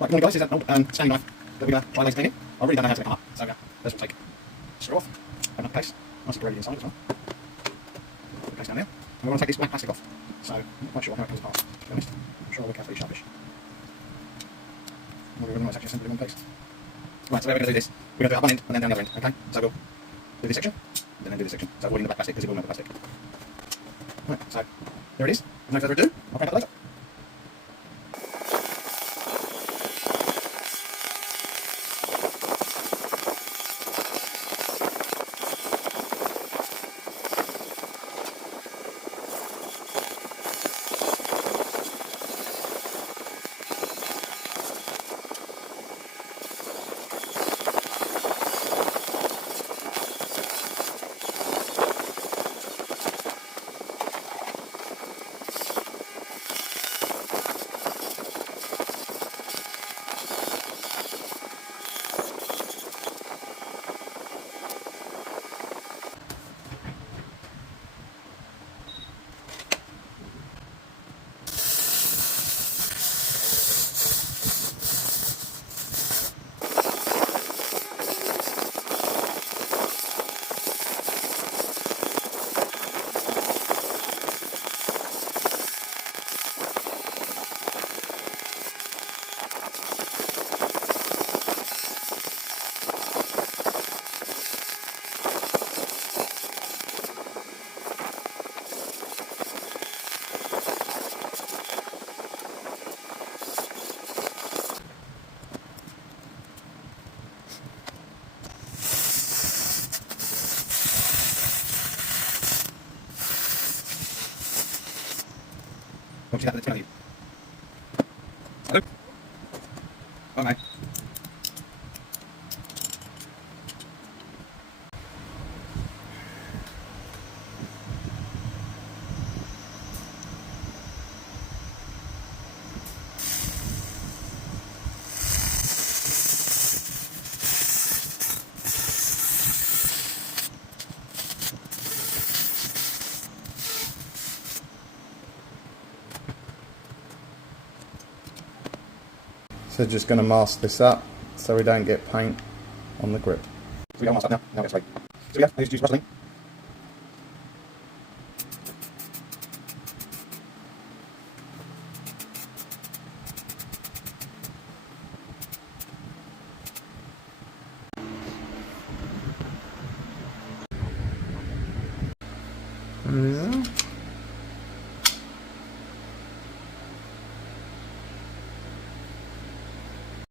Right, good morning guys, here's an old Stanley knife that we're going to try laser cleaning. I really don't know how to make it up, so first we'll take the screw off, open up the case, nice and corroded inside as well. Put the case down there, and we want to take this black plastic off, so I'm not quite sure how it comes apart, to be honest. I'm sure I'll work out pretty sharpish. Well, we realise actually assembly in one piece. Right, so we're going to do this. We're going to do it up one end and then down the other end, okay? So we'll do this section, and then do this section, so avoiding the black plastic because it will melt the plastic. Right, so there it is. With no further ado, I'll crank up the laser. What do you have to tell you? Hello? Oh, mate. So just going to mask this up so we don't get paint on the grip. So we got mask up now let's wait. So yeah, I need to use rustling. What is it?